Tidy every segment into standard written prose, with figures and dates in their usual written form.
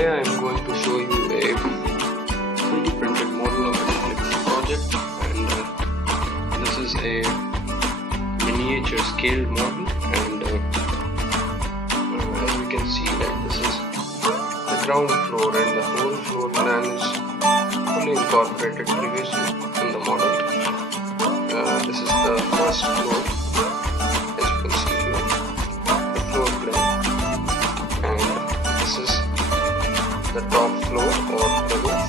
Today I am going to show you a 3D printed model of a duplex project, and this is a miniature scaled model, and as you can see, this is the ground floor, and the whole floor plan is fully incorporated previously in the model. This is the first floor, as you can see here, the floor plan, and this is the top floor or the roof.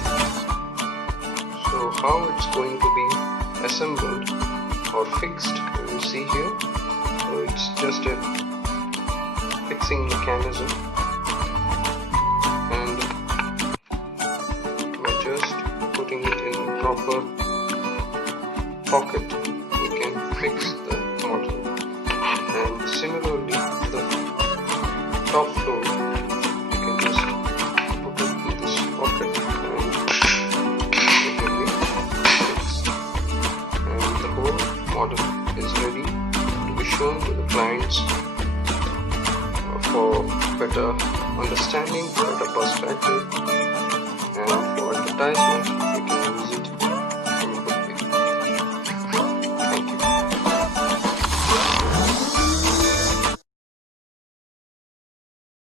So how it's going to be assembled or fixed, you will see here. So it's just a fixing mechanism, and by just putting it in the proper pocket, we can fix the model. And similarly, the top floor, you can just put it in this pocket and it will be fixed, and the whole model is ready to be shown to the clients for better understanding, better perspective, and for advertisement.